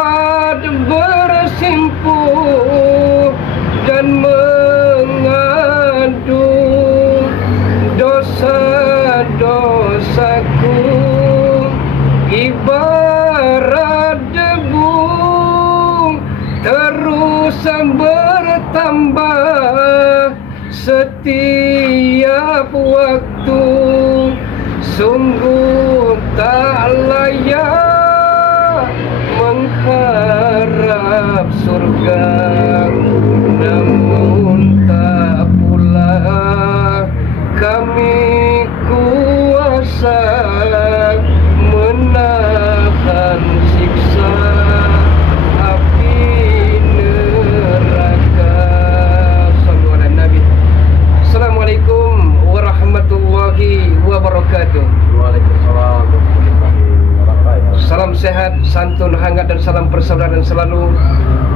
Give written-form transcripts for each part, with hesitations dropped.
jahat bersimpu dan mengadu dosa-dosaku ibarat debu terus bertambah setiap waktu. Sungguh tak layak mengharap surga, namun tak pula kami kuasa menahan siksa api neraka. Sallu ala Nabi. Assalamualaikum warahmatullahi wabarakatuh. Waalaikumsalam warahmatullahi wabarakatuh. Salam sehat, santun, hangat dan salam persaudaraan selalu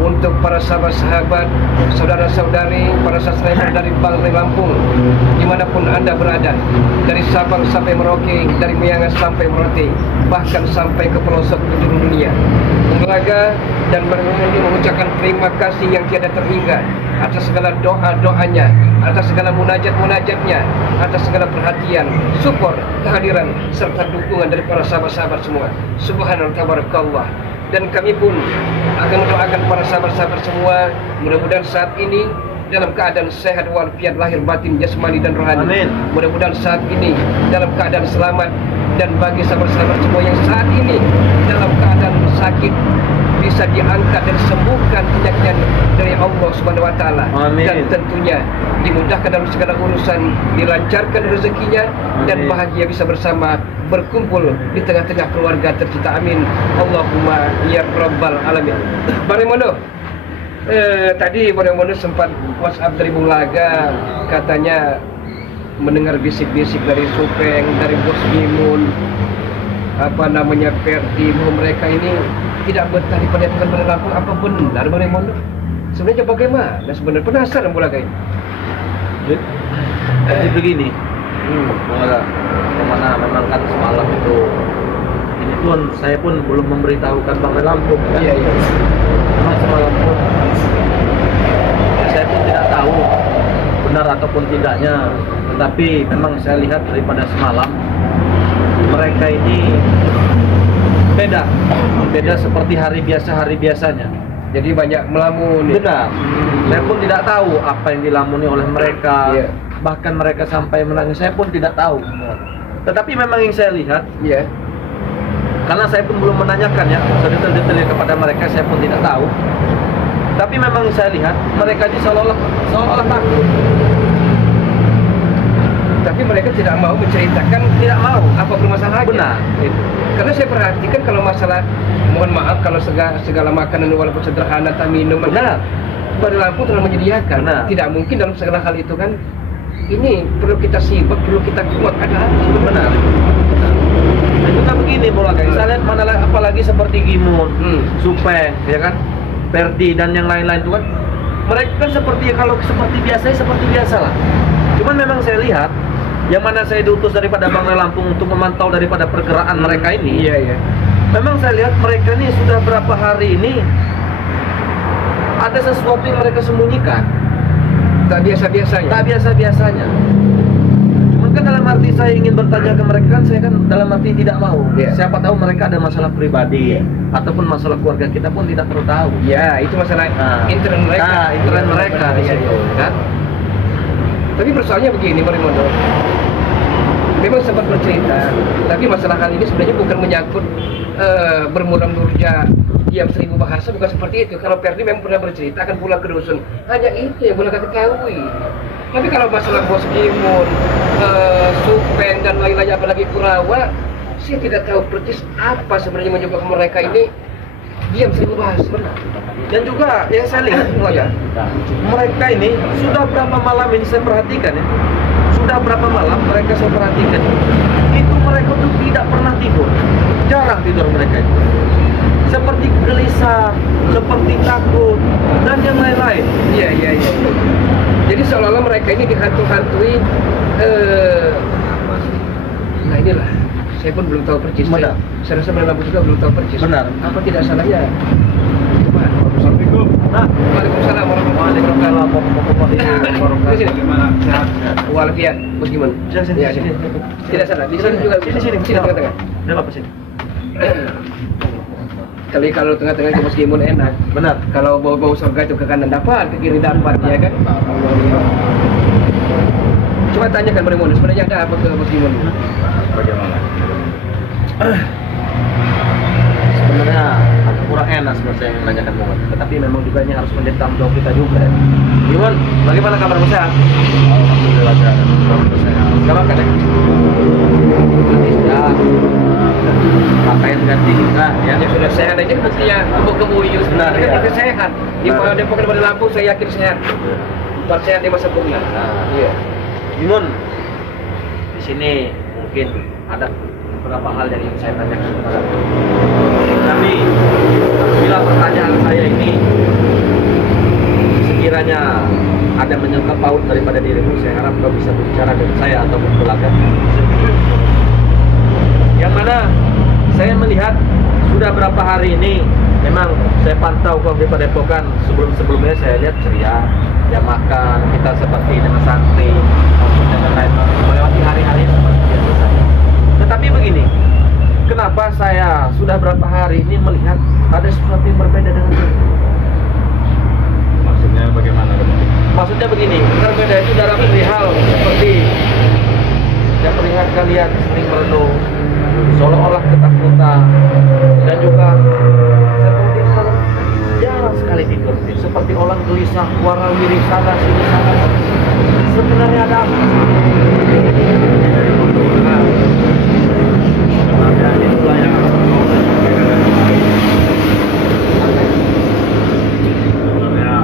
untuk para sahabat-sahabat, saudara-saudari, para sastrawan dari Bangrai Lampung, dimanapun Anda berada, dari Sabang sampai Merauke, dari Miangas sampai Merote, bahkan sampai ke pelosok penjuru dunia. Menggelaga dan mengucapkan terima kasih yang tiada terhingga atas segala doa-doanya, atas segala munajat-munajatnya, atas segala perhatian, support, kehadiran, serta dukungan dari para sahabat-sahabat semua. Subhanallah, tabarakallah. Dan kami pun akan mendoakan para sahabat-sahabat semua, mudah-mudahan saat ini dalam keadaan sehat walafiat lahir batin, jasmani dan rohani. Amin. Mudah-mudahan saat ini dalam keadaan selamat, dan bagi sahabat-sahabat semua yang saat ini dalam keadaan sakit bisa diangkat dan sembuhkan penyakitnya dari Allah Subhanahu wa taala. Dan tentunya dimudahkan dalam segala urusan, dilancarkan rezekinya. Amin. Dan bahagia bisa bersama berkumpul di tengah-tengah keluarga tercinta. Amin. Allahumma ya rabbal alamin. Barimono, tadi Barimono sempat WhatsApp dari Bung Laga, katanya mendengar bisik-bisik dari Supeng, dari Bos Gimun, Perdi, bahwa mereka ini tidak betah di Padepokan Bangrai Lampung. Apa benar Barimono? Sebenarnya bagaimana? Sebenarnya penasaran Bung Laga ini. Jadi begini, kemana memang kan semalam itu, ini pun saya pun belum memberitahukan Bangrai Lampung kan? Iya. Memang semalam pun saya pun tidak tahu benar ataupun tidaknya, tetapi memang saya lihat daripada semalam mereka ini beda seperti hari biasanya. Jadi banyak melamun. Benar. Saya pun tidak tahu apa yang dilamuni oleh mereka. Iya. Bahkan mereka sampai menangis, saya pun tidak tahu. Tetapi memang yang saya lihat, Iya. karena saya pun belum menanyakan ya sedetail-detailnya kepada mereka, saya pun tidak tahu. Tapi memang saya lihat mereka ini seolah-olah takut. Tapi mereka tidak mau menceritakan, Tidak mau. apa permasalahannya. Benar. Gitu. Karena saya perhatikan kalau masalah, mohon maaf kalau segala makanan walaupun sederhana, tak minum, Benar. Bangrai Lampung telah menyediakan. Benar. Tidak mungkin dalam segala hal itu kan. Ini perlu kita simak, perlu kita kuat, ada hati. Benar. Dan juga begini Bung Laga, saya lihat apalagi seperti Gimun, Supeng, ya kan, Perdi dan yang lain-lain itu kan, mereka kan kalau seperti biasa lah. Cuman memang saya lihat, yang mana saya diutus daripada Bangrai Lampung untuk memantau daripada pergerakan mereka ini. Iya. Memang saya lihat mereka ini sudah berapa hari ini ada sesuatu yang mereka sembunyikan. Tak biasa-biasanya. Tak biasa-biasanya. Cuman kan dalam arti saya ingin bertanya ke mereka kan, saya kan dalam arti tidak mau. Yeah. Siapa tahu mereka ada masalah pribadi ataupun masalah keluarga kita pun tidak perlu tahu. Ya, itu masalah intern mereka. Intern mereka di situ, kan? Tapi persoalannya begini, Barimono. Memang sempat bercerita, tapi masalah hal ini sebenarnya bukan menyangkut bermuram durja, diam 1000 bahasa, bukan seperti itu. Kalau Perdi memang pernah bercerita akan pulang ke dusun, hanya itu yang boleh kita ketahui. Tapi kalau masalah Bos Gimun, Supeng dan lain-lain, apalagi Kurawa, saya tidak tahu persis apa sebenarnya menyebabkan mereka ini diam 1000 bahasa. Benar. Dan juga yang saya lihat mereka ini sudah berapa malam ini saya perhatikan ya. Sudah berapa malam mereka saya perhatikan itu mereka tuh tidak pernah tidur. Jarang tidur mereka itu. Seperti gelisah, seperti takut dan yang lain-lain. Iya. Jadi seolah-olah mereka ini dihantu-hantui. Nah inilah, saya pun belum tahu persis. Benar. Saya rasa Bangrai Lampung juga belum tahu persis. Benar. Apa tidak salahnya Assalamualaikum. Nah, Waalaikumsalam warahmatullahi Waalaikumsalam wabarakatuh. warahmatullahi wabarakatuh. Bagaimana? Sehat? Walafiat, Bos Gimun. Sini, Ya, sini. Tidak salah. Di sini juga. Sini. Tengah-tengah. Udah apa sini? Kali kalau tengah-tengah itu Bos Gimun enak. Benar. Kalau bau-bau surga itu ke kanan dapat, ke kiri dapat, ya kan? Coba tanyakan Berimun, sebenarnya ada apa ke Bos Gimun? Bagaimana? Sebenarnya agak kurang enak sebenarnya saya menanyakan Muhammad, tetapi memang juga ini harus menjadi tanggung jawab kita juga. Gimana? Bagaimana kabarmu sehat? Alhamdulillah sehat. Alhamdulillah sehat. Gak makan ya? Ya. Pakaian ganti juga ya. Ya sudah sehat aja mestinya kebo-kebo Benar, kan ya. pasti sehat. Di Benar. Depok daripada Lampung saya yakin sehat. Buat sehat di masa purna. Iya. Gimun, di sini mungkin ada beberapa hal yang ingin saya tanyakan kepada kami. Apabila pertanyaan saya ini sekiranya ada menyangkut paut daripada dirimu, saya harap kau bisa berbicara dengan saya atau berkeluarga. Yang mana saya melihat sudah berapa hari ini memang saya pantau kau di Padepokan, sebelumnya saya lihat ceria, ya makan kita seperti dengan santri maupun dengan lain melewati hari-hari seperti biasa saja. Tetapi begini, kenapa saya sudah berapa hari ini melihat ada sesuatu yang berbeda dengan diri? Maksudnya bagaimana? Maksudnya begini, berbeda itu dalam perihal seperti yang melihat kalian sering merenung, seolah-olah ketakutan, dan juga seperti hal jarang sekali tidur, seperti orang gelisah, warawiri sana sini sana. Sebenarnya ada apa? Sebenarnya itulah yang harus kau sampaikan dari kemarin. Sebenarnya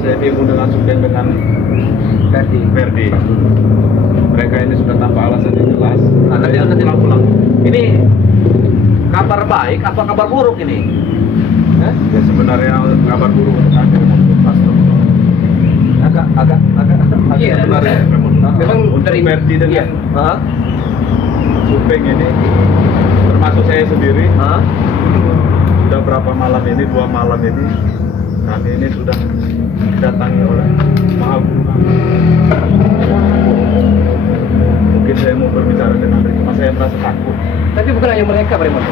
saya bingung dengan Sugeng dengan Verdi. Mereka ini sudah tanpa alasan yang jelas. Nah, nanti pulang. Ini kabar baik apa kabar buruk ini? Hah? Ya sebenarnya kabar buruk untuk kami untuk pastor. Agak Iya, Sebenarnya memang untuk dari Verdi iya. dengan Hah? Supeng ini, termasuk saya sendiri, Hah? sudah berapa malam ini, 2 malam ini, kami ini sudah didatangi oleh Maha Guru kami. Mungkin saya mau berbicara dengan mereka, cuma saya merasa takut. Tapi bukan hanya mereka, Berimun.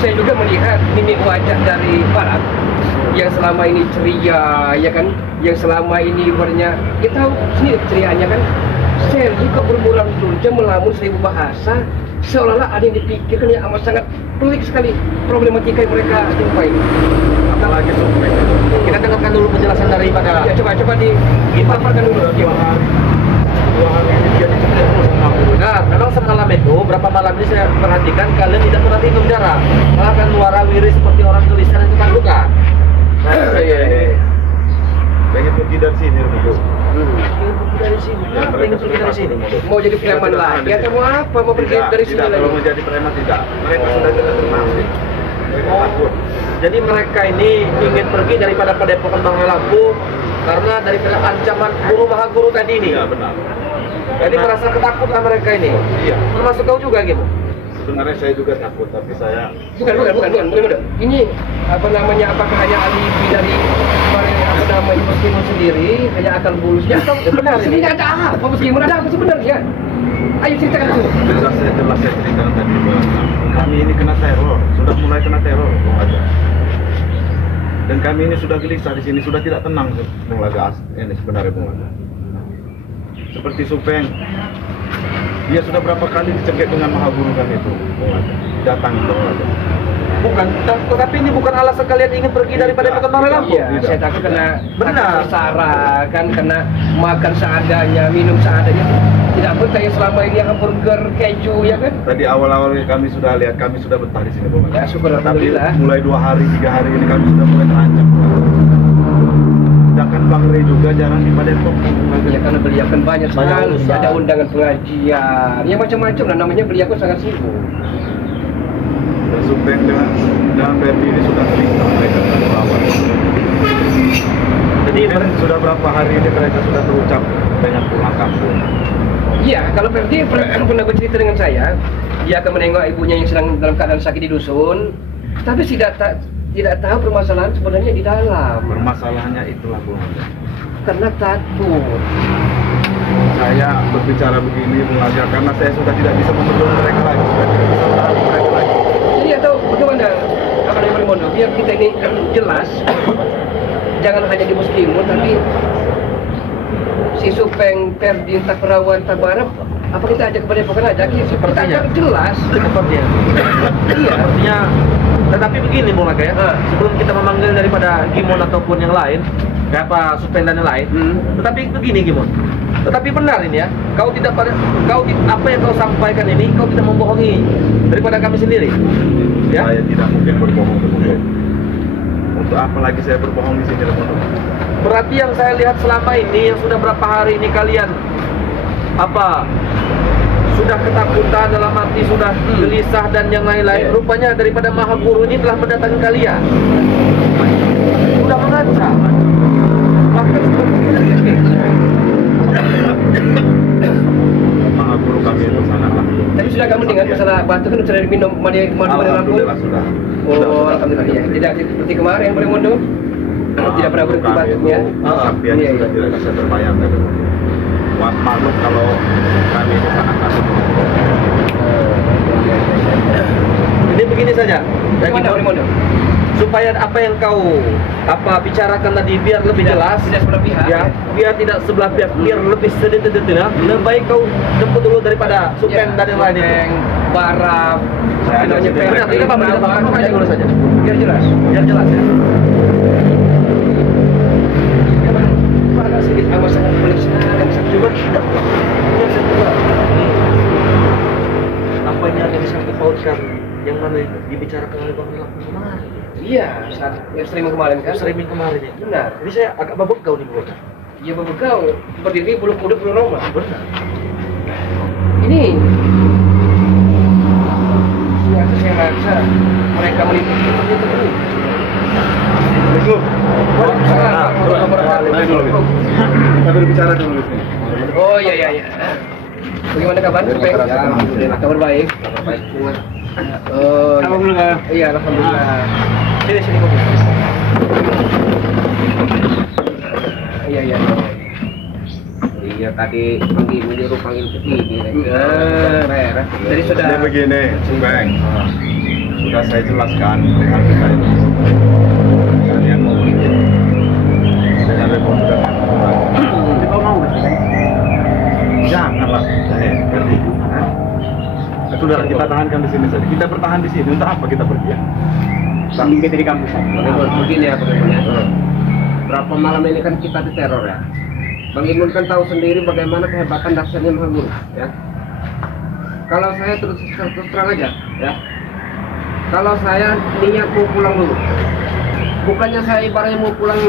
Saya juga melihat mimik wajah dari Barat yang selama ini ceria, ya kan? Yang selama ini ibaratnya kita tahu sendiri cerianya kan. Saya juga berbulan durja melamun 1000 bahasa, seolah-olah ada yang dipikirkan yang amat sangat pelik sekali problematika yang mereka jumpai. Apalagi Supeng. Kita dengarkan dulu penjelasan daripada Ya coba dipaparkan dulu. Dua hari ini dia dicekik sama Guru. Benar, memang semalam itu, berapa malam ini saya perhatikan kalian tidak pernah minum darah. Malah kan warawiri seperti orang gelisah dan ketakutan. Iya. Pengen pergi dari sini, Bu. Ingin pergi dari sini, Ya, kenapa ingin pergi dari sini? Mau jadi preman lagi atau mau apa? Mau pergi dari sini Tidak, lagi? kalau mau jadi preman tidak. Mereka sudah tidak tenang. Mereka Oh. takut. Jadi mereka ini ingin pergi daripada Padepokan Banggai Lampung karena daripada ancaman guru maha guru tadi ini. Iya, benar. Jadi Karena- merasa ketakutan mereka ini. Iya. Termasuk kau juga gitu. Sebenarnya saya juga takut, tapi saya Bukan. Ini apa namanya? Apakah hanya alibi dari apa namanya Meskipun sendiri hanya akal bulusnya atau benar? Ini ada apa? Meskipun ada apa sebenarnya? Ayo ceritakan dulu. jelas saya ceritakan tadi bahwa kami ini kena teror, sudah mulai kena teror, Bung Laga. Dan kami ini sudah gelisah di sini, sudah tidak tenang, Bung Laga. Ini sebenarnya Bung Laga. Seperti Supeng, dia sudah berapa kali dicekik dengan Maha Guru kami itu, Bung Laga. Datang Bung Laga. Bukan, tapi ini bukan alasan kalian ingin pergi daripada Padepokan Banggai Lampung. Iya, saya takut kena Benar. sara kan, kena makan seadanya, minum seadanya. Tidak pun kayak selama ini hamburger, keju, ya kan? Tadi awal-awal kami sudah lihat, kami sudah betah di sini, Bung Laga. Ya, syukur, Tapi alhamdulillah. mulai 2 hari, 3 hari ini kami sudah mulai terancam. Sedangkan Bang Rey juga jarang di Padepok, Bung Laga. Ya karena beliau kan banyak Banyak sekali, urusan. ada undangan pengajian, ya macam-macam lah namanya beliau kan sangat sibuk. Dan Supeng dengan Verdi ini sudah gelisah, mereka sudah melawan. Jadi Mungkin sudah berapa hari ini mereka sudah terucap banyak pulang kampung. Iya, kalau Ferdi pernah bercerita dengan saya, dia akan menengok ibunya yang sedang dalam keadaan sakit di dusun, tapi tidak tahu permasalahan sebenarnya di dalam. Permasalahannya itulah Bung Haja. Karena takut. Saya berbicara begini Bung Haja karena saya sudah tidak bisa membendung mereka lagi, sudah tidak bisa menahan mereka lagi. Jadi atau bagaimana? Apa yang Mono? Biar kita ini jelas. Jangan hanya di Muskimun, tapi si Supeng, Perdi, Perawan, Tabarap, apa kita ajak kepada Pokan aja? Sepertinya. Kita jelas. Sepertinya. Iya. Sepertinya. Tetapi begini Bung Laga ya, sebelum kita memanggil daripada Gimon ataupun yang lain, kayak apa Supeng dan yang lain. Tetapi begini Gimon. Tetapi benar ini ya, apa yang kau sampaikan ini kau tidak membohongi daripada kami sendiri. Ya? Saya tidak mungkin berbohong Bung. Untuk apa lagi saya berbohong di sini Bung? Berarti yang saya lihat selama ini yang sudah berapa hari ini kalian sudah ketakutan dalam hati, sudah gelisah dan yang lain-lain. Rupanya daripada Maha Guru ini telah mendatangi kalian. Sudah mengancam. Bahkan Maha Guru kami itu sangatlah. Tapi sudah kamu dengan masalah batu kan sudah diminum mandi lampu. Alhamdulillah sudah. Oh, alhamdulillah ya. Tidak seperti kemarin boleh Mondo. Tidak pernah berhenti batuknya. Kesaksiannya sudah tidak bisa terbayangkan. Maklum kalau kami ini sangat takut. Jadi begini saja, Boleh Mondo. supaya apa yang kau bicarakan tadi biar lebih jelas, Tidak sebelah pihak. ya, biar tidak sebelah pihak, biar lebih sedikit detail. Lebih baik kau jemput dulu daripada Supeng dan yang lain itu. Barap. Saya ada Namanya sini. Perdi. Tidak apa-apa, tidak apa-apa, kamu aja dulu saja. Biar jelas. Biar jelas ya. Agak sedikit amat sangat pelik sekali. Coba apa ini ada bisa dipautkan yang mana dibicarakan oleh Bang Lampung kemarin? Iya, saat yang streaming kemarin kan. Streaming kemarin ya. Benar. Jadi saya agak babak kau nih bro. Iya berbekal. Berdiri bulu kuda bulu Roma. Benar. Ini. Ternyata saya rasa mereka meliput seperti itu dulu. Naik dulu. Kita berbicara dulu di sini. Oh iya. Bagaimana kabar? Supeng? Alhamdulillah. Kabar baik. Oh, Alhamdulillah. Iya, alhamdulillah. Sini Bang. Iya. Iya tadi menyuruh panggil ke sini. Jadi sudah Jadi begini, Supeng. Sudah saya jelaskan dengan kita ini. Kalian mau bikin dengan repot sudah Kau mau nggak sih? janganlah saya ngerti. Sudah kita tahankan di sini saja. Kita bertahan di sini. Untuk apa kita pergi? Sambil kita di kampus. Begini ya bagaimana? Berapa malam ini kan kita diteror ya. Bang Imun kan tahu sendiri bagaimana kehebatan dasarnya Maha Guru, ya. Kalau saya terus terang aja, ya. Kalau saya niat mau pulang dulu, bukannya saya ibaratnya mau pulang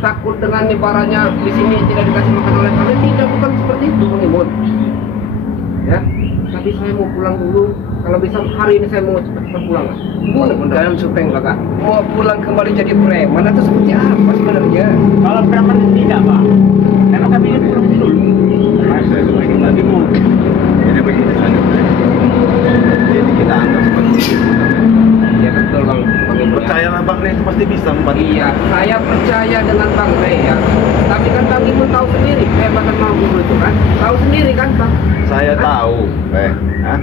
takut dengan ibaratnya di sini tidak dikasih makan oleh kami, tidak, bukan seperti itu Bang Imun, ya. Tapi saya mau pulang dulu. Kalau bisa hari ini saya mau cepat pulang. dalam Supeng Bapak. Mau pulang kembali jadi preman atau seperti apa sebenarnya? Kalau preman tidak Pak, karena kami ini pulang dulu. Saya sudah ingin tadi mau. Jadi begini saja. Jadi kita anggap seperti itu. Ya betul Bang Imun. Percayalah Bang Rey itu pasti bisa membantu. Iya, saya percaya dengan Bang Rey ya. Tapi kan Bang Imun tahu sendiri kehebatan Maha Guru itu kan. Tahu sendiri kan Bang. Saya tahu, Peng. Hah?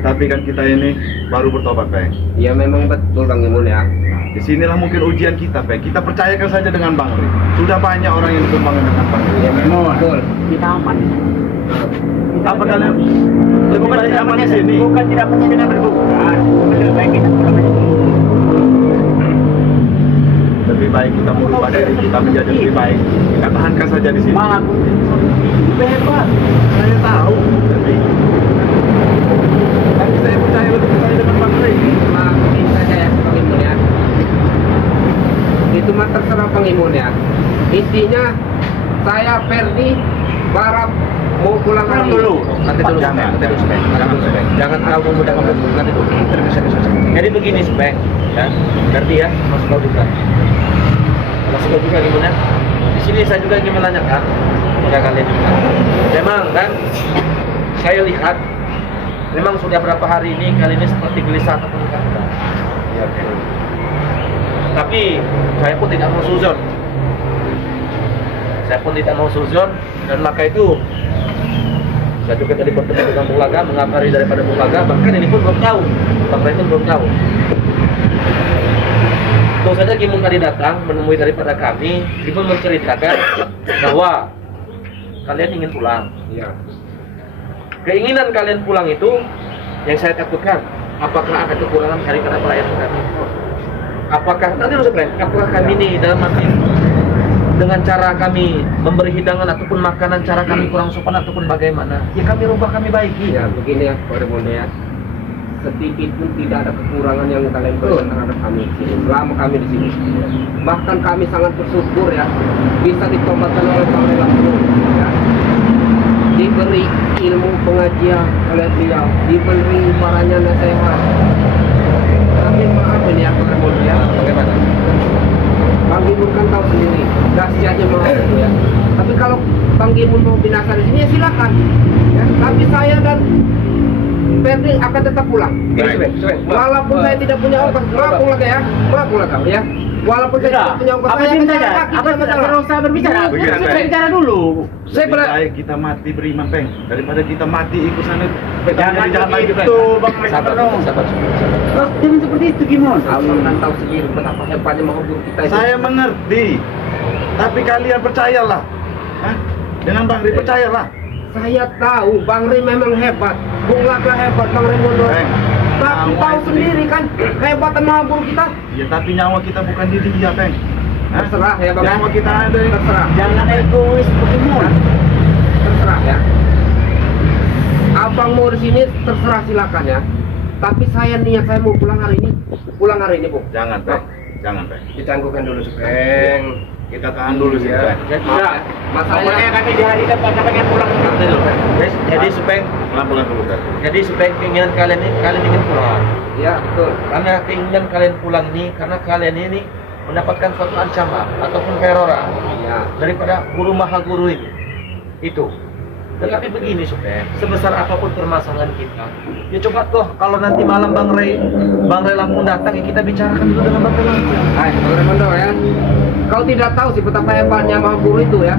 Tapi kan kita ini baru bertobat, Peng. Ya memang betul Bang Imun ya. Disinilah mungkin ujian kita, Peng. Kita percayakan saja dengan Bang Rey. Sudah banyak orang yang dikembangkan dengan Bang Rey. Ya memang betul. Kita aman. Apa kalian? Lebih baik aman di sini. Bukan tidak percaya dengan berbukan. Lebih baik kita pulang aja. Lebih baik kita merubah diri kita menjadi lebih baik. Kita tahankan saja di sini. Maha Guru hebat. Saya tahu. Tapi saya percaya lebih percaya dengan Bang Rey. Maafin saja ya Bang Imun ya. Itu mah terserah Bang Imun ya. Intinya saya Perdi Barap mau pulang hari ini. Nanti dulu Jangan. Supeng, nanti dulu Supeng. Jangan, Supeng. Jangan terlalu memudahkan dulu, nanti dulu. Jadi begini Supeng, ya. Ngerti ya, masuk kau juga. Masuk kau juga gimana? Di sini saya juga ingin menanyakan kepada kalian juga. Memang kan, saya lihat memang sudah berapa hari ini kalian ini seperti gelisah ataupun kata. Iya, Peng. Tapi saya pun tidak mau suzon. Saya pun tidak mau suzon, dan maka itu saya juga tadi bertemu dengan Bung Laga, mengabari daripada Bung Laga, bahkan ini pun belum tahu, Bang Ray pun belum tahu. Terus saja Gimun tadi datang menemui daripada kami, Gimun menceritakan bahwa kalian ingin pulang. Iya. Keinginan kalian pulang itu yang saya takutkan, apakah ada kekurangan daripada pelayanan kami? Apakah nanti harus apakah kami ini dalam arti dengan cara kami memberi hidangan ataupun makanan cara kami kurang sopan ataupun bagaimana? Ya kami rubah, kami baiki. Ya begini ya Pak Remondo ya, sedikit pun tidak ada kekurangan yang kalian berikan terhadap kami di sini, selama kami di sini. Bahkan kami sangat bersyukur ya bisa ditobatkan oleh Bang Ray langsung ya. Diberi ilmu pengajian oleh beliau, diberi paranya nasihat. Tapi maaf ini ya Pak Remondo ya, bagaimana? Bang Gimun kan tahu sendiri dahsyatnya mau itu ya. Tapi kalau Bang Gimun mau binasa di sini ya silakan. Ya, tapi saya dan Ferdi akan tetap pulang. Walaupun saya tidak punya ongkos, maaf Bung Laga ya, maaf Bung Laga ya. Walaupun saya tidak punya ongkos, saya akan jalan kaki, tidak masalah. Kalau saya berbicara, Begini, saya Peng. bicara dulu. Saya Lebih baik kita mati beriman, Peng, daripada kita mati ikut sana. Jangan jalan lagi, Peng. begitu, Bang. Sabar, sabar. Terus jangan seperti itu, Gimon. Allah kan tahu sendiri betapa hebatnya menghubung kita itu. Saya mengerti, tapi kalian percayalah. Hah? Dengan Bang Ray percayalah. Saya tahu Bang Ray memang hebat, Bung Laga hebat, Bang Remondo. Peng, Tapi nyawa tahu itu sendiri kan kehebatan menghubung kita. Ya tapi nyawa kita bukan di dia, Peng. Hah? Terserah ya Bang. Nyawa kita ada. Terserah. Jangan egois, Gimon. Terserah ya. Abang mau di sini terserah silakan ya. Tapi saya niat saya mau pulang hari ini. Pulang hari ini, Bu. Jangan, Peng. Jangan, Peng. Ditangguhkan dulu Supeng. Kita tahan dulu sih, Iya. Peng. Ya tidak. Pokoknya Masalahnya kami di hari depan pengen pulang. Nanti dulu. Guys, jadi Supeng, Pelan-pelan dulu, Peng. jadi Supeng keinginan kalian ini, kalian ingin pulang. ya betul. Karena keinginan kalian pulang ini, karena kalian ini mendapatkan suatu ancaman ataupun teroran Ya. daripada guru maha guru ini. Itu. Tetapi begini Supeng, sebesar apapun permasalahan kita, ya coba toh kalau nanti malam Bang Ray Lampung datang, ya kita bicarakan dulu dengan Bang Ray Lampung. Hai, Bang Remondo ya. Kau tidak tahu sih betapa hebatnya Maha Guru itu ya.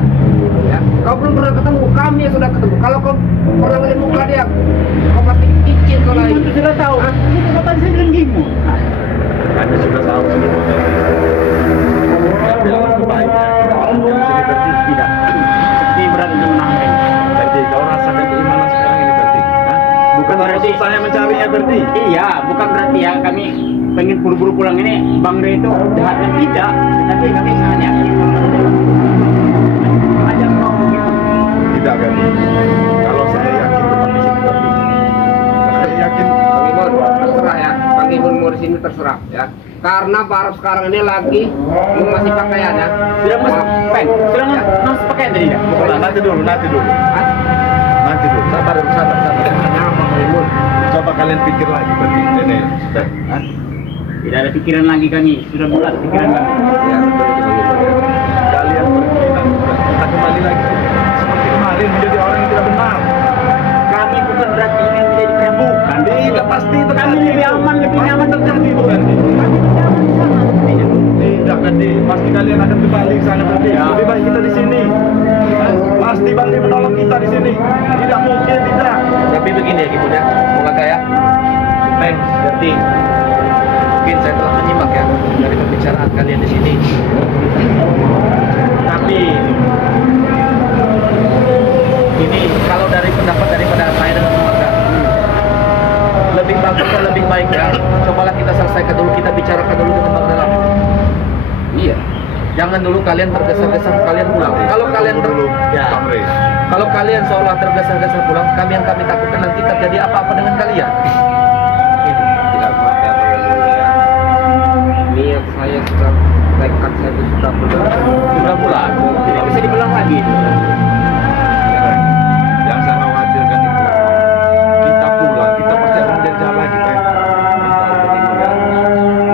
Ya, kau belum pernah ketemu, kami yang sudah ketemu. Kalau kau pernah melihat muka dia, kau pasti izin kau lagi. Gimon sudah tahu. Ini kekuatan saya dengan Gimon. Anda sudah tahu sebelumnya. Saya bilang lebih baik ya. Yang sini berarti tidak. Ini berat untuk menang. Berarti kau rasakan keimanan sekarang ini berarti. Hah? Bukan Berarti- maksud saya mencarinya berarti. Iya, bukan berarti ya kami pengen buru-buru pulang ini Bang Ray itu jahatnya tidak, tapi kami sangat yakin ajak mau Gimon. Tidak kan? Kalau saya yakin tetap di sini berarti. Saya yakin. Bang Gimun, terserah ya. Bang Gimun mau di sini terserah ya. Karena Barab sekarang ini lagi mengasih pakaian ya. Sudah mas, Peng, sudah mas pakaian tadi ya? Nah, nanti dulu. Nanti dulu. Sabar, sabar. Kenapa Bang Gimun? Coba kalian pikir lagi berarti. Ini sudah. Hah? Tidak ada pikiran lagi kami, sudah bulat pikiran kami. Ya, betul itu Bang Gimun ya. Kalian pergi dan kita kembali lagi seperti kemarin menjadi orang yang tidak benar. Kami bukan berarti ingin menjadi bukan. Tidak pasti itu Kami lebih aman, lebih nyaman terjadi itu berarti. Kami lebih aman di sana sepertinya. Tidak berarti pasti kalian akan kembali ke sana berarti. Lebih baik kita di sini. Hah? Pasti Bang Ray menolong kita di sini. Tidak mungkin tidak. Tapi begini ya Gimon ya, Mulaka ya, Supeng, Gerti, mungkin saya telah menyimak ya dari pembicaraan kalian di sini. Tapi ini kalau dari pendapat daripada saya dan Mulaka, lebih bagus dan lebih baik ya. Cobalah kita selesaikan dulu, kita bicarakan dulu dengan Bang Ray Lampung. Iya. Jangan dulu kalian tergesa-gesa kalian pulang. Kalau kalian dulu, ya, Bang Ray. kalau kalian seolah tergesa-gesa pulang, kami takutkan nanti terjadi apa-apa dengan kalian. Ini. Tidak apa ya Bang Remondo ya. Niat saya sudah, tekad saya itu sudah benar. Sudah pulang. Tidak bisa diulang lagi. Yang saya khawatirkan itu kita pulang, kita pasti akan menjadi jahat lagi, Pak.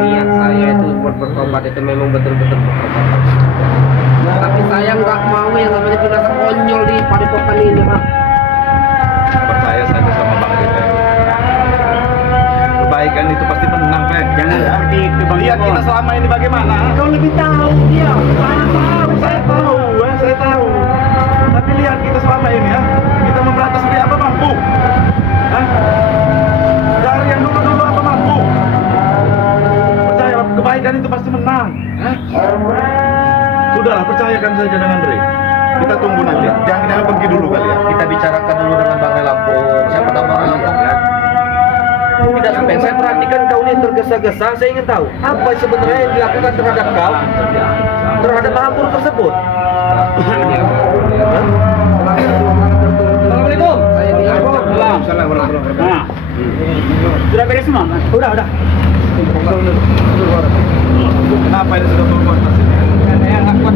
Niat saya itu buat bertobat itu memang betul-betul bertobat. Tapi saya nggak mau yang namanya binasa konyol di padepokan ini, Pak. Percaya saja sama Bang Ray. Kebaikan itu pasti benar. tenang, Peng. Jangan Ya. seperti itu, Bang Lihat Imon. kita selama ini bagaimana. Kau lebih tahu dia. Saya tahu. Tapi lihat kita selama ini ya, kita memberantas dari apa mampu. Hah? Dari yang dulu apa mampu. Percaya, kebaikan itu pasti menang. Hah? Sudahlah, percayakan saja dengan Dre. Kita tunggu nanti. Jangan pergi dulu kali ya. Kita bicarakan dulu dengan Bang Ray Lampung. Siapa tahu Bang Ray Lampung ya. Tidak sampai saya perhatikan kau ini tergesa-gesa. Saya ingin tahu apa sebenarnya yang dilakukan terhadap kau, terhadap Mahapur tersebut. Assalamualaikum. Assalamualaikum. Nah. Sudah beres semua, Mas? Udah. Kenapa ini sudah berbuat sini? Saya nggak kuat.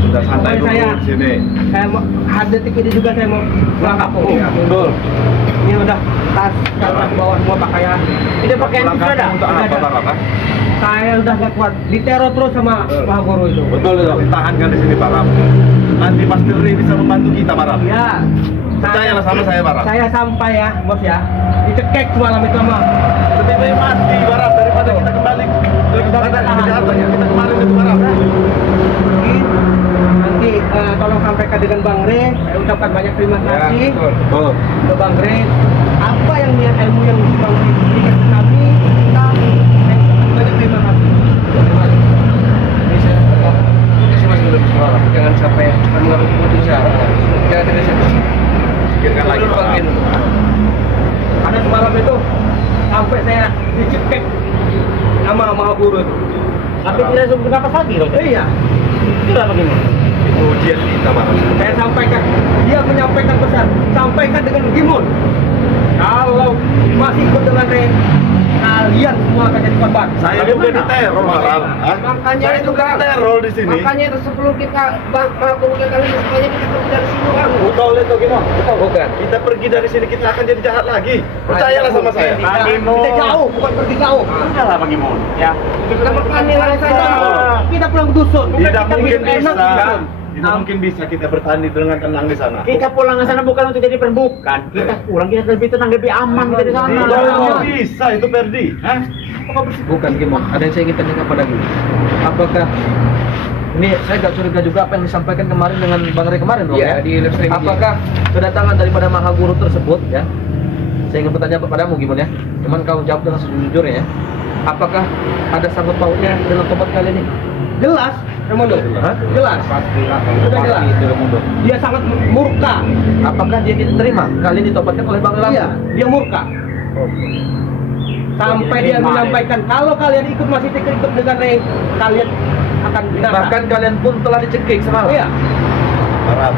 Sudah santai dulu Saya- di sini. Saya mau detik ini juga saya mau pulang kampung. Betul. Ini udah tas, bawa semua pakaian. Tidak pakaian Pulang itu sudah. kampung untuk apa, Bapak? Saya udah nggak kuat. Diteror terus sama Mahaguru itu. Betul itu. Tahankan di sini, Pak Ram. Nanti Mas Dri bisa membantu kita, Pak Ram. Iya. Percayalah sama saya, Pak Ram. Saya sampai ya, bos ya. Dicekek semalam itu sama. Lebih baik mati, Pak Ram, daripada kita kembali kepada kejahatan yang kita kemarin itu, Pak Ram. Nanti tolong sampaikan dengan Bang Re. Saya ucapkan banyak terima kasih Betul. ke Bang Re. Apa yang ilmu yang Bang Re berikan ke kami, kita banyak terima kasih. Jangan sampai mengambil keputusan. Jangan tergesa-gesa. Pikirkan lagi, Pak Ram. Karena semalam itu sampai saya dicekek sama Mahaguru itu. Tapi tidak sebut apa lagi loh. Iya. Sudah begini. Itu ujian kita, Pak Ram. Saya sampaikan, dia menyampaikan pesan, sampaikan dengan Gimun. Kalau masih ikut dengan Re, kalian semua akan jadi korban. Saya juga diteror, Pak Ram. Hah? Makanya Saya itu, juga Kang. diteror di sini. Makanya itu sebelum kita melakukan kali ini, supaya kita pergi dari sini, Bang. Betul itu, gimana? Betul bukan? Kita pergi dari sini, kita akan jadi jahat lagi. Percayalah sama saya. Bang Imon. Kita jauh, bukan pergi jauh. Sudahlah Bang Imon. Ya. Kita bertani lagi saja. Kita pulang ke dusun. Tidak Kita mungkin hidup enak di bisa. dusun. Tidak mungkin bisa kita bertani dengan tenang di sana. Kita pulang ke sana bukan untuk jadi perbukan. Kita pulang kita lebih tenang, lebih aman kita di sana. Tidak bisa itu Perdi. Hah? Bukan Gimon. Ada yang saya ingin tanyakan pada Gimon. Apakah ini saya agak curiga juga apa yang disampaikan kemarin dengan Bang Ray kemarin, Bang, Iya, di live streaming. Apakah kedatangan daripada Mahaguru tersebut ya? Saya ingin bertanya kepadamu Gimon ya. Cuman kau jawab dengan sejujurnya ya. Apakah ada sangkut pautnya dengan tobat kali ini? Jelas, Ramondo. Hah? Jelas. Sudah jelas. Dia sangat murka. Apakah dia diterima kali ini ditobatkan oleh Bang Ray? Iya, dia murka. Sampai dia menyampaikan kalau kalian ikut masih ikut dengan Re, kalian akan binasa. Bahkan kalian pun telah dicekik semalam. Iya. Barat.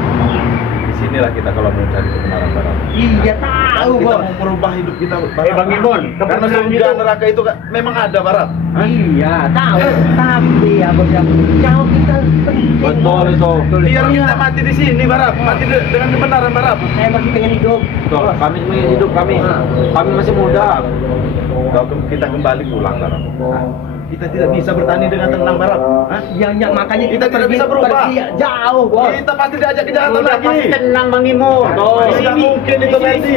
Di sinilah kita kalau mau cari kebenaran, Barat. Iya tahu, Kita Bos. mau merubah hidup kita, Barat. Bang Imon, Karena kebenaran surga itu- neraka itu memang ada, Barat. Iya, tahu. Tapi ya bos ya, jauh kita Betul itu. Biar kita mati di sini, Barat. Mati dengan kebenaran, Barat. Saya masih pengen hidup. Betul. Kami ingin hidup kami. Kami masih muda. Kita kembali pulang, Barat. Kita tidak bisa bertani dengan tenang, Barat. Hah? Ya, makanya Kita tidak bisa berubah. pergi jauh, bos. Kita pasti diajak kejahatan Udah lagi. pasti tenang Bang Imon. Betul. Tidak mungkin itu Perdi.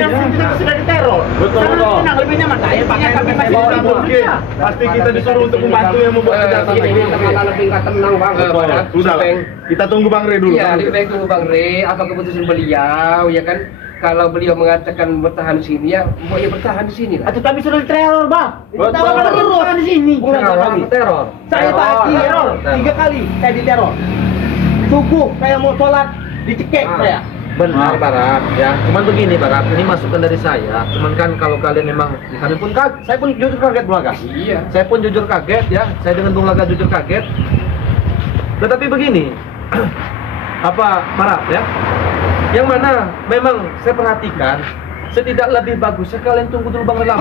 Sudah diteror. Betul, Sangat betul. tenang, lebih nyaman. Saya pakai kami masih Tidak hidup. mungkin. Pasti kita disuruh untuk membantu yang membuat kejahatan Ini lagi. malah lebih nggak tenang, Bang. Betul. Sudah lah. Kita tunggu Bang Re dulu. Iya, lebih baik tunggu Bang Re, apa keputusan beliau, ya kan? Kalau beliau mengatakan bertahan di sini, ya boleh bertahan di sini lah. Atau kami sudah diteror, Bang. Betul. Kita bakal terus di sini. Teror. Saya tadi teror 3 kali, saya diteror. Subuh saya mau sholat, dicekek saya. Benar Barat ya. Cuman begini Barat, ini masukan dari saya. Cuman kan kalau kalian memang kalian pun kaget, saya pun jujur kaget Bung Laga. Iya. Saya pun jujur kaget ya. Saya dengan Bung Laga jujur kaget. Tetapi begini, apa Barat ya? Yang mana memang saya perhatikan setidak lebih bagusnya kalian tunggu dulu Bang Relam.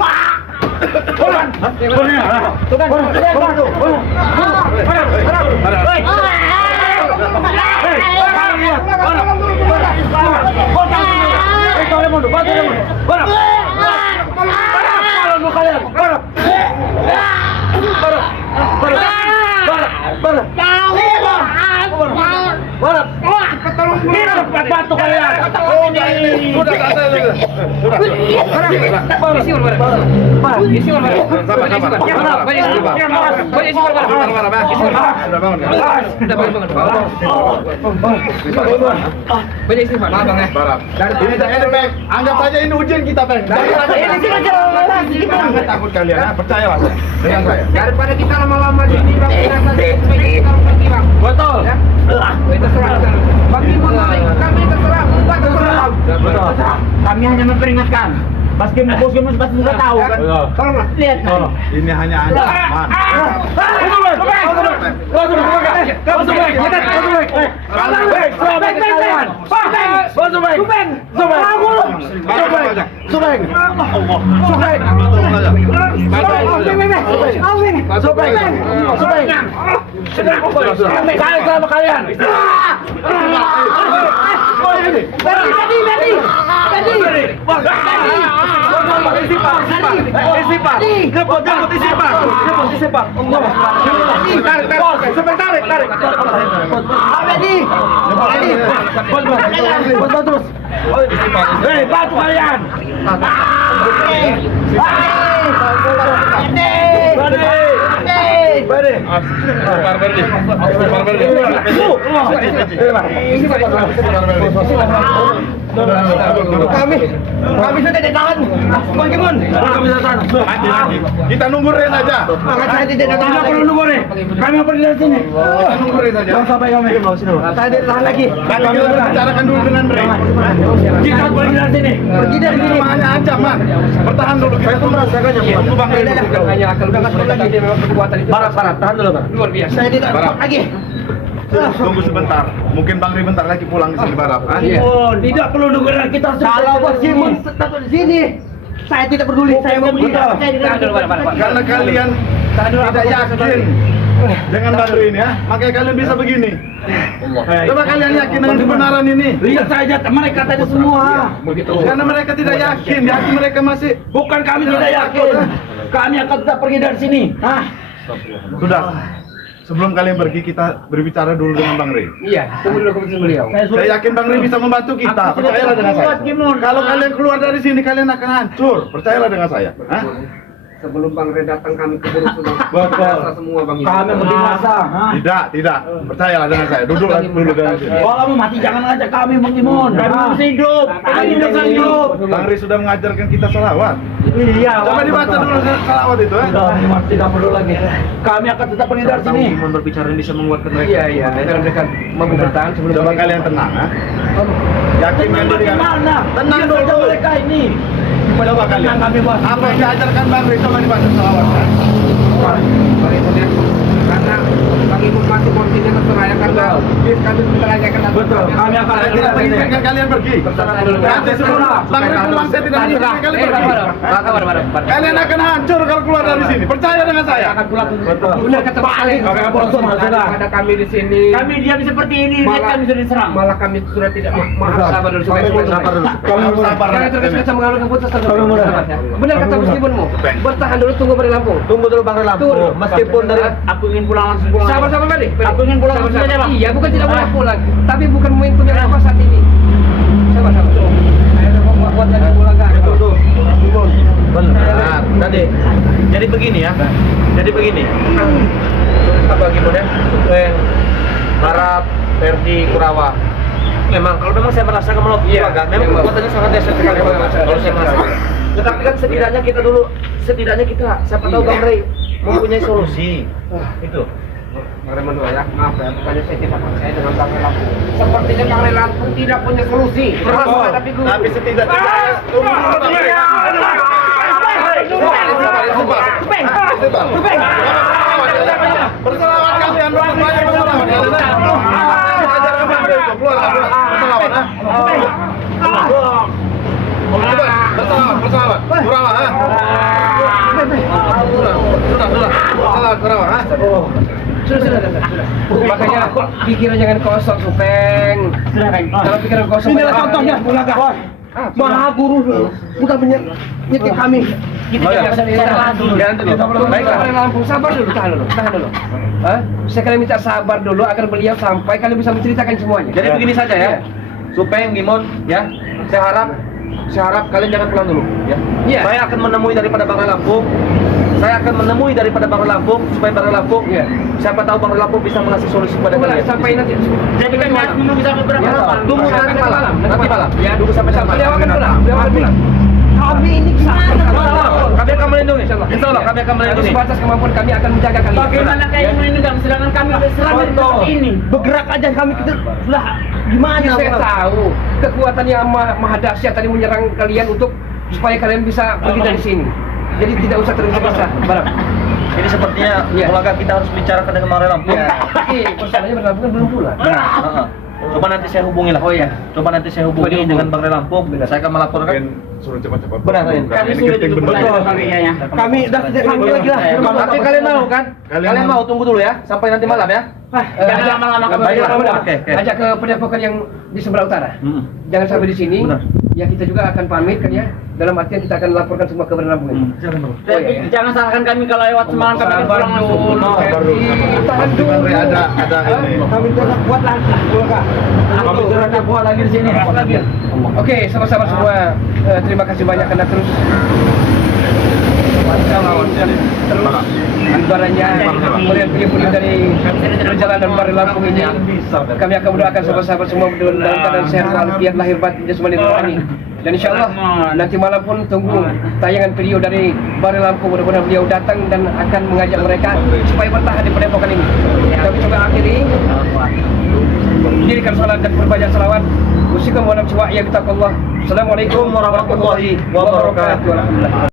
Sudah santai saja. Sudah. Isi mana? Isi mana? Sabar, sabar. Sudah bangun kan? Banyak isi mana? Bang ya. Barap. Ini Bang. Anggap saja ini ujian kita, Bang. Jangan takut kalian, ya. Percayalah saya. Dengan saya. Daripada kita lama-lama di sini bang, kita pergi bang. Betul. Ya? Itu serah. Bagi kami terserah, bukan terserah. Betul. Kami hanya memperingatkan. Pasti pasti sudah tahu kan. Tolonglah. Lihat. Ini hanya ancaman. Bantu kalian. Kami sudah ditahan. Bang Kimon. Kita nunggu Ren saja. Saya tidak ditahan. Tidak perlu nunggu nih. Kami pergi dari sini. Kita nunggu Ren saja. Jangan sampai kami. Saya tidak tahan lagi. Kita bicarakan dulu dengan Ren. Kita pergi dari sini. Pergi dari sini. Hanya ancaman. Bertahan dulu. Kita tunggu Bang Ren. Bukan hanya akal lagi dia memang perbuatan itu. Barat, tahan dulu, Barat. Luar biasa. Saya tidak Barat. lagi. Tunggu sebentar. Mungkin Bang Ren bentar lagi pulang di sini Barap. Iya. Tidak perlu nunggu dari kita. Kalau Bang Simon tetap di sini, saya tidak peduli. Saya mau pergi. Saya tidak peduli. Karena kalian tidak yakin dengan Bang Ren ya, makanya kalian bisa begini. Coba kalian yakin dengan kebenaran ini. Lihat saja mereka tadi semua. Begitu. Karena mereka tidak yakin mereka masih. Bukan kami tidak yakin. Kami akan tetap pergi dari sini. Sudah. Sebelum kalian pergi kita berbicara dulu dengan Bang Ren. Iya, tunggu dulu keputusan beliau. Saya yakin Bang Ren bisa membantu kita. Percayalah dengan saya. Kalau kalian keluar dari sini kalian akan hancur. Percayalah dengan saya. Hah? Sebelum Bang Ren datang kami keburu sudah Betul. rasa semua Bang Ibu. Kami mau binasa. Tidak. Percayalah dengan saya. Duduklah dulu dengan sini. Kalau mau mati jangan ajak kami mengimun. Kami masih hidup. Kami masih hidup. Bang Ren sudah mengajarkan kita salawat. Iya. Coba dibaca dulu salawat itu. Tidak perlu lagi. Kami akan tetap pergi dari sini. Berbicara bisa menguatkan mereka. Iya. Karena mereka mau bertahan sebelum Coba kalian tenang, ha? Yakin kan diri kalian? Bagaimana? Tenang Lihat saja dulu. mereka ini. Coba kalian. Kami bahas. Apa yang diajarkan Bang Ren? Coba dibaca salawat. Ha? Bang Ibu ya. Karena Bang Ibu masih porsinya terserah ya karena kami menanyakan. Betul. Kami akan Saya tidak mengizinkan kalian pergi. Nanti sebelum Bang Ren pulang saya tidak mengizinkan kalian pergi. Kalian akan hancur kalau keluar dari sini. Percaya dengan saya. Benar kata Pak Ali. Ada kami di sini. Kami diam seperti ini, lihat kami sudah diserang. Malah kami sudah tidak sabar dulu. Sabar dulu. Kamu sabar. Jangan tergesa-gesa mengambil keputusan. Benar kata meskipun bertahan dulu tunggu Bang Lampung. Tunggu dulu Bang Lampung. Meskipun dari Aku ingin pulang langsung pulang. Sama-sama Bali. Aku ingin pulang langsung saja, Bang. Iya, bukan tidak boleh pulang, tapi bukan momentum yang apa saat ini. Sama-sama. Ayo buat lagi pulang kan. benar. Jadi begini ya. Jadi begini. Apa gimana? Supeng, Barat, Ferdi, Kurawa. Memang kalau memang saya merasakan melok keluarga, memang kekuatannya sangat dahsyat sekali kalau saya merasakan. Tetapi kan setidaknya kita siapa tahu Bang Ray mempunyai solusi. Itu. Bang Ray Mandua ya, maaf ya, bukannya saya tidak percaya dengan Bang Ray Lampung. Sepertinya Bang Ray Lampung tidak punya solusi. Pernah menghadapi guru. Tapi setidaknya tunggu dulu Bang Ray. Berselawat kalian, banyak berselawat kalian. Ajarkan Bang Ray itu, keluar berselawat. Berselawat. Kurawa, ha? Sudah. Berselawat Kurawa, ha? Sudah. Makanya pikiran jangan kosong, Supeng. Kalau pikiran kosong. Inilah contohnya, Bulaga. Maha Guru bukan menyetir kami. Kita jangan dulu. Baiklah, Bang Ray Lampung, sabar dulu, tahan dulu. Saya kalian minta sabar dulu agar beliau sampai kalian bisa menceritakan semuanya. Jadi begini saja ya. Supeng, Gimon, ya. saya harap kalian jangan pulang dulu, ya. Iya. Saya akan menemui daripada Bang Lampung. Saya akan menemui daripada Bang Lampung supaya Bang Lampung, Iya. siapa tahu Bang Lampung bisa mengasih solusi kepada Tunggulah kalian. sampai nanti. Jadi kami harus menunggu sampai berapa Ya, lama? tunggu Sampai nanti nanti malam. malam. Nanti malam. Ya. Tunggu sampai Beliau akan malam. pulang. Beliau akan pulang. Kami ini Kami akan melindungi. Insya Allah kami akan melindungi. Sebatas kemampuan kami akan menjaga kalian. Bagaimana kayak melindungi sedangkan kami udah serang dari Betul. seperti ini. Bergerak aja kami kita sudah gimana? Ya, saya tahu kekuatan yang maha dahsyat tadi menyerang kalian untuk supaya kalian bisa pergi dari sini. Jadi tidak usah tergesa-gesa, Barang. Ini sepertinya Iya. Mulaga kita harus bicarakan dengan Bang Lampung. Ya, tapi persoalannya Bang Lampung belum pulang. Heeh. Coba nanti saya hubungi lah. Oh iya. Coba nanti saya hubungi Coba dihubungi. dengan Bang Lampung. Saya akan melaporkan. Mungkin suruh cepat-cepat. Benar, Kami Kami ini sudah genting duduk benar. bersama kalian ya. Kami udah tidak sanggup lagi lah. Tapi kalian mau kan? Kalian mau tunggu dulu ya sampai nanti malam ya. Jangan lama-lama ke Baiklah. bawah. Oke, oke. Ajak ke padepokan yang di sebelah utara. Jangan sampai di sini. Benar. Ya kita juga akan pamit kan ya. Dalam artian kita akan laporkan semua ke Bang Lampung ini. Oh, iya. Jangan salahkan kami kalau lewat semalam kami akan Sabar pulang langsung. dulu, Sabar dulu. tahan dulu. Ada ini. Kami tidak kuat lagi. Kami sudah ada buah lagi di sini. Oke, sama-sama semua. Terima kasih banyak karena terus terus ibaratnya melihat video-video dari perjalanan Bang Lampung ini. Kami akan mendoakan sama-sama semua dalam keadaan sehat walafiat lahir batin jasmani dan rohani. Dan insya Allah nanti malam pun tunggu tayangan video dari Bang Lampung. Mudah-mudahan beliau datang dan akan mengajak mereka supaya bertahan di padepokan ini. Kami coba akhiri dirikan salat dan berbanyak salawat. Usikum wa nafsi wa iyyakum. Assalamualaikum warahmatullahi wabarakatuh.